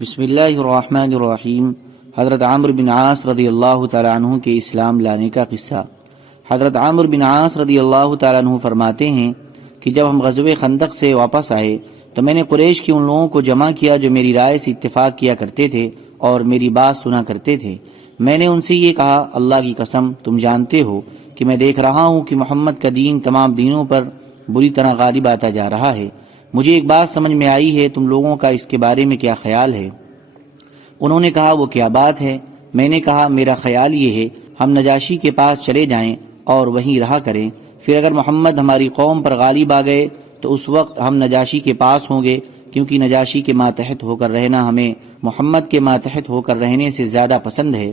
بسم اللہ الرحمن الرحیم۔ حضرت عمرو بن عاص رضی اللہ تعالیٰ عنہ کے اسلام لانے کا قصہ۔ حضرت عمرو بن عاص رضی اللہ تعالیٰ عنہ فرماتے ہیں کہ جب ہم غزوہ خندق سے واپس آئے تو میں نے قریش کے ان لوگوں کو جمع کیا جو میری رائے سے اتفاق کیا کرتے تھے اور میری بات سنا کرتے تھے۔ میں نے ان سے یہ کہا، اللہ کی قسم تم جانتے ہو کہ میں دیکھ رہا ہوں کہ محمد کا دین تمام دینوں پر بری طرح غالب آتا جا رہا ہے۔ مجھے ایک بات سمجھ میں آئی ہے، تم لوگوں کا اس کے بارے میں کیا خیال ہے؟ انہوں نے کہا، وہ کیا بات ہے؟ میں نے کہا، میرا خیال یہ ہے ہم نجاشی کے پاس چلے جائیں اور وہیں رہا کریں، پھر اگر محمد ہماری قوم پر غالب آ گئے تو اس وقت ہم نجاشی کے پاس ہوں گے، کیونکہ نجاشی کے ماتحت ہو کر رہنا ہمیں محمد کے ماتحت ہو کر رہنے سے زیادہ پسند ہے،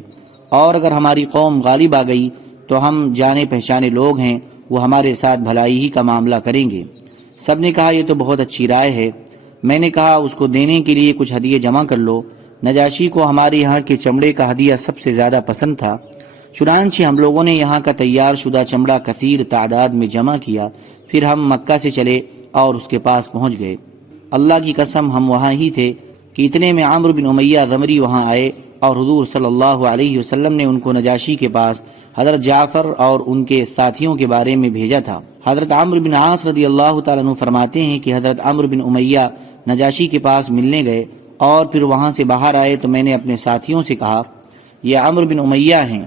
اور اگر ہماری قوم غالب آ گئی تو ہم جانے پہچانے لوگ ہیں، وہ ہمارے ساتھ بھلائی ہی کا معاملہ کریں گے۔ سب نے کہا، یہ تو بہت اچھی رائے ہے۔ میں نے کہا، اس کو دینے کے لیے کچھ ہدیے جمع کر لو۔ نجاشی کو ہمارے یہاں کے چمڑے کا ہدیہ سب سے زیادہ پسند تھا، چنانچہ ہم لوگوں نے یہاں کا تیار شدہ چمڑا کثیر تعداد میں جمع کیا، پھر ہم مکہ سے چلے اور اس کے پاس پہنچ گئے۔ اللہ کی قسم ہم وہاں ہی تھے کہ اتنے میں عمرو بن امیہ غمری وہاں آئے اور حضور صلی اللہ علیہ وسلم نے ان کو نجاشی کے پاس حضرت جعفر اور ان کے ساتھیوں کے بارے میں بھیجا تھا۔ حضرت عمرو بن عاص رضی اللہ تعالیٰ عنہ فرماتے ہیں کہ حضرت عمرو بن امیہ نجاشی کے پاس ملنے گئے اور پھر وہاں سے باہر آئے تو میں نے اپنے ساتھیوں سے کہا، یہ عمرو بن امیہ ہیں،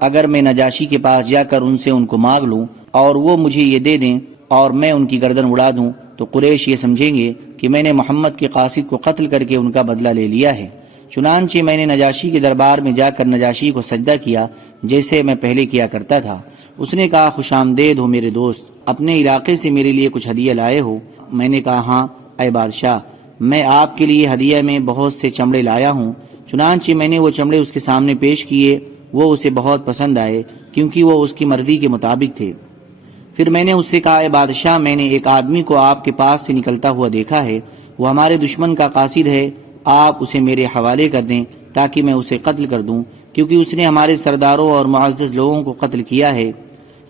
اگر میں نجاشی کے پاس جا کر ان سے ان کو مانگ لوں اور وہ مجھے یہ دے دیں اور میں ان کی گردن اڑا دوں تو قریش یہ سمجھیں گے کہ میں نے محمد کے قاصد کو قتل کر کے ان کا بدلہ لے لیا ہے۔ چنانچہ میں نے نجاشی کے دربار میں جا کر نجاشی کو سجدہ کیا جیسے میں پہلے کیا کرتا تھا۔ اس نے کہا، خوش آمدید ہو میرے دوست، اپنے علاقے سے میرے لیے کچھ ہدیہ لائے ہو؟ میں نے کہا، ہاں اے بادشاہ، میں آپ کے لیے ہدیہ میں بہت سے چمڑے لایا ہوں۔ چنانچہ میں نے وہ چمڑے اس کے سامنے پیش کیے، وہ اسے بہت پسند آئے کیونکہ وہ اس کی مرضی کے مطابق تھے۔ پھر میں نے اس سے کہا، اے بادشاہ، میں نے ایک آدمی کو آپ کے پاس سے نکلتا ہوا دیکھا ہے، وہ ہمارے دشمن کا قاصد ہے، آپ اسے میرے حوالے کر دیں تاکہ میں اسے قتل کر دوں، کیونکہ اس نے ہمارے سرداروں اور معزز لوگوں کو قتل کیا ہے۔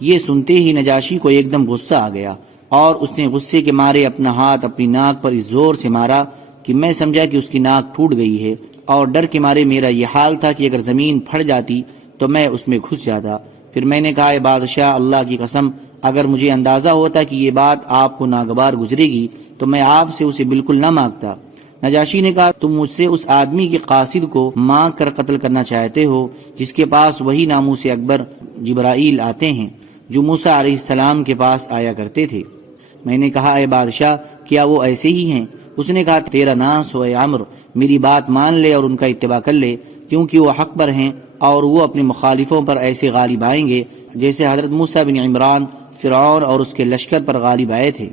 یہ سنتے ہی نجاشی کو ایک دم غصہ آ گیا اور اس نے غصے کے مارے اپنا ہاتھ اپنی ناک پر اس زور سے مارا کہ میں سمجھا کہ اس کی ناک ٹوٹ گئی ہے، اور ڈر کے مارے میرا یہ حال تھا کہ اگر زمین پھٹ جاتی تو میں اس میں گھس جاتا۔ پھر میں نے کہا، اے بادشاہ، اللہ کی قسم اگر مجھے اندازہ ہوتا کہ یہ بات آپ کو ناگوار گزرے گی تو میں آپ سے اسے بالکل نہ مانگتا۔ نجاشی نے کہا، تم مجھ سے اس آدمی کے قاصد کو مانگ کر قتل کرنا چاہتے ہو جس کے پاس وہی ناموس اکبر جبرائیل آتے ہیں جو موسیٰ علیہ السلام کے پاس آیا کرتے تھے۔ میں نے کہا، اے بادشاہ، کیا وہ ایسے ہی ہیں؟ اس نے کہا، تیرا ناس ہو اے عمرو، میری بات مان لے اور ان کا اتباع کر لے، کیونکہ وہ حق پر ہیں اور وہ اپنے مخالفوں پر ایسے غالب آئیں گے جیسے حضرت موسیٰ بن عمران فرعون اور اس کے لشکر پر غالب آئے تھے۔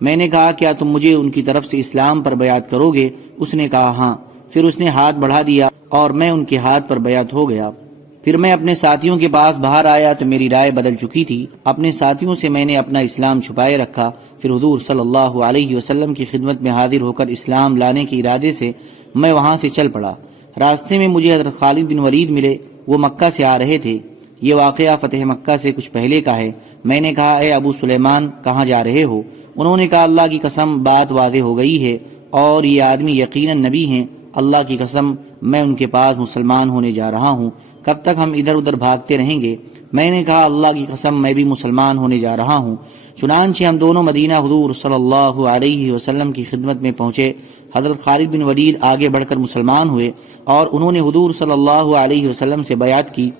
میں نے کہا، کیا تم مجھے ان کی طرف سے اسلام پر بیعت کرو گے؟ اس نے کہا، ہاں۔ پھر اس نے ہاتھ بڑھا دیا اور میں ان کے ہاتھ پر بیعت ہو گیا۔ پھر میں اپنے ساتھیوں کے پاس باہر آیا تو میری رائے بدل چکی تھی۔ اپنے ساتھیوں سے میں نے اپنا اسلام چھپائے رکھا، پھر حضور صلی اللہ علیہ وسلم کی خدمت میں حاضر ہو کر اسلام لانے کے ارادے سے میں وہاں سے چل پڑا۔ راستے میں مجھے حضرت خالد بن ولید ملے، وہ مکہ سے آ رہے تھے۔ یہ واقعہ فتح مکہ سے کچھ پہلے کا ہے۔ میں نے کہا، اے ابو سلیمان، کہاں جا رہے ہو؟ انہوں نے کہا، اللہ کی قسم بات واضح ہو گئی ہے اور یہ آدمی یقیناً نبی ہیں، اللہ کی قسم میں ان کے پاس مسلمان ہونے جا رہا ہوں، کب تک ہم ادھر ادھر بھاگتے رہیں گے؟ میں نے کہا، اللہ کی قسم میں بھی مسلمان ہونے جا رہا ہوں۔ چنانچہ ہم دونوں مدینہ حضور صلی اللہ علیہ وسلم کی خدمت میں پہنچے۔ حضرت خالد بن ولید آگے بڑھ کر مسلمان ہوئے اور انہوں نے حضور صلی اللہ علیہ وسلم سے بیعت کی۔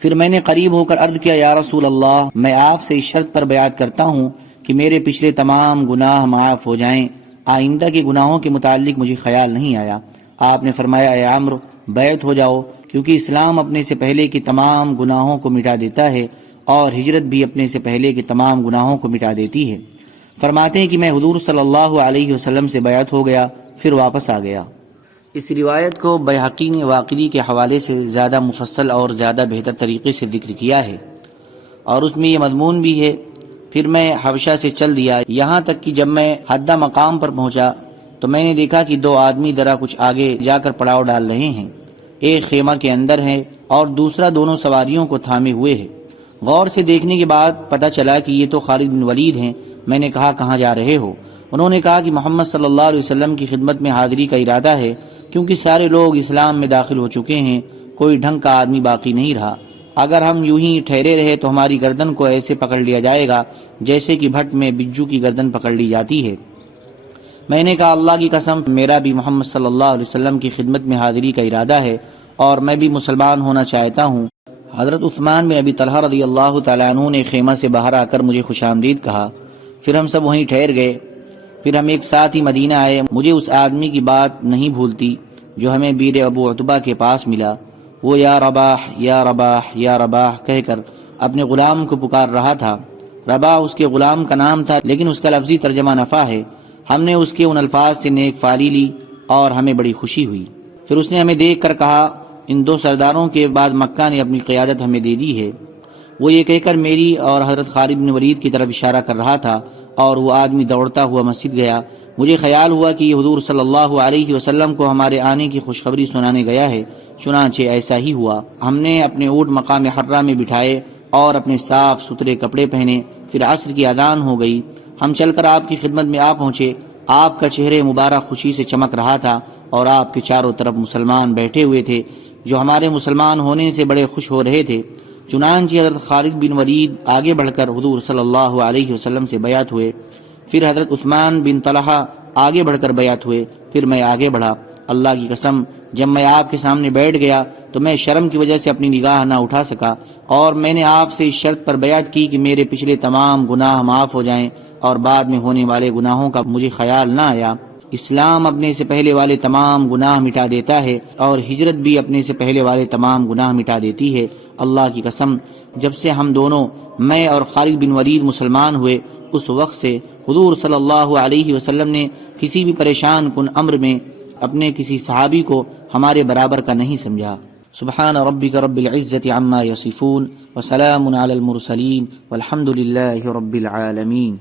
پھر میں نے قریب ہو کر عرض کیا، یا رسول اللہ، میں آپ سے اس شرط پر بیعت کرتا ہوں کہ میرے پچھلے تمام گناہ معاف ہو جائیں، آئندہ کے گناہوں کے متعلق مجھے خیال نہیں آیا۔ آپ نے فرمایا، اے عمرو، بیعت ہو جاؤ، کیونکہ اسلام اپنے سے پہلے کے تمام گناہوں کو مٹا دیتا ہے اور ہجرت بھی اپنے سے پہلے کے تمام گناہوں کو مٹا دیتی ہے۔ فرماتے ہیں کہ میں حضور صلی اللہ علیہ وسلم سے بیعت ہو گیا، پھر واپس آ گیا۔ اس روایت کو بیہقی نے واقعی کے حوالے سے زیادہ مفصل اور زیادہ بہتر طریقے سے ذکر کیا ہے، اور اس میں یہ مضمون بھی ہے، پھر میں حبشہ سے چل دیا، یہاں تک کہ جب میں حدہ مقام پر پہنچا تو میں نے دیکھا کہ دو آدمی ذرا کچھ آگے جا کر پڑاؤ ڈال رہے ہیں، ایک خیمہ کے اندر ہے اور دوسرا دونوں سواریوں کو تھامے ہوئے ہے۔ غور سے دیکھنے کے بعد پتہ چلا کہ یہ تو خالد بن ولید ہیں۔ میں نے کہا، کہاں جا رہے ہو؟ انہوں نے کہا کہ محمد صلی اللہ علیہ وسلم کی خدمت میں حاضری کا ارادہ ہے، کیونکہ سارے لوگ اسلام میں داخل ہو چکے ہیں، کوئی ڈھنگ کا آدمی باقی نہیں رہا۔ اگر ہم یوں ہی ٹھہرے رہے تو ہماری گردن کو ایسے پکڑ لیا جائے گا جیسے کہ بھٹ میں بجو کی گردن پکڑ لی جاتی ہے۔ میں نے کہا اللہ کی قسم میرا بھی محمد صلی اللہ علیہ وسلم کی خدمت میں حاضری کا ارادہ ہے اور میں بھی مسلمان ہونا چاہتا ہوں۔ حضرت عثمان بن ابی طلحہ رضی اللہ تعالیٰ عنہ نے خیمہ سے باہر آ کر مجھے خوش آمدید کہا، پھر ہم سب وہیں ٹھہر گئے۔ پھر ہم ایک ساتھ ہی مدینہ آئے۔ مجھے اس آدمی کی بات نہیں بھولتی جو ہمیں بیر ابو عتبہ کے پاس ملا۔ وہ یا رباح یا رباح یا رباح کہہ کر اپنے غلام کو پکار رہا تھا۔ رباح اس کے غلام کا نام تھا، لیکن اس کا لفظی ترجمہ نفع ہے۔ ہم نے اس کے ان الفاظ سے نیک فالی لی اور ہمیں بڑی خوشی ہوئی۔ پھر اس نے ہمیں دیکھ کر کہا، ان دو سرداروں کے بعد مکہ نے اپنی قیادت ہمیں دے دی ہے۔ وہ یہ کہہ کر میری اور حضرت خالد بن ولید کی طرف اشارہ کر رہا تھا اور وہ آدمی دوڑتا ہوا مسجد گیا۔ مجھے خیال ہوا کہ یہ حضور صلی اللہ علیہ وسلم کو ہمارے آنے کی خوشخبری سنانے گیا ہے، چنانچہ ایسا ہی ہوا۔ ہم نے اپنے اونٹ مقام حرہ میں بٹھائے اور اپنے صاف ستھرے کپڑے پہنے۔ پھر عصر کی اذان ہو گئی، ہم چل کر آپ کی خدمت میں آ پہنچے۔ آپ کا چہرے مبارک خوشی سے چمک رہا تھا اور آپ کے چاروں طرف مسلمان بیٹھے ہوئے تھے جو ہمارے مسلمان ہونے سے بڑے خوش ہو رہے تھے۔ چنانچہ حضرت خالد بن ولید آگے بڑھ کر حضور صلی اللہ علیہ وسلم سے بیعت ہوئے۔ پھر حضرت عثمان بن طلحہ آگے بڑھ کر بیعت ہوئے۔ پھر میں آگے بڑھا۔ اللہ کی قسم جب میں آپ کے سامنے بیٹھ گیا تو میں شرم کی وجہ سے اپنی نگاہ نہ اٹھا سکا، اور میں نے آپ سے اس شرط پر بیعت کی کہ میرے پچھلے تمام گناہ معاف ہو جائیں اور بعد میں ہونے والے گناہوں کا مجھے خیال نہ آیا۔ اسلام اپنے سے پہلے والے تمام گناہ مٹا دیتا ہے اور ہجرت بھی اپنے سے پہلے والے تمام گناہ مٹا دیتی ہے۔ اللہ کی قسم جب سے ہم دونوں، میں اور خالد بن ولید مسلمان ہوئے، اس وقت سے حضور صلی اللہ علیہ وسلم نے کسی بھی پریشان کن امر میں اپنے کسی صحابی کو ہمارے برابر کا نہیں سمجھا۔ سبحان ربک رب العزت عما یصفون وسلام علی المرسلین والحمد للہ رب العالمین۔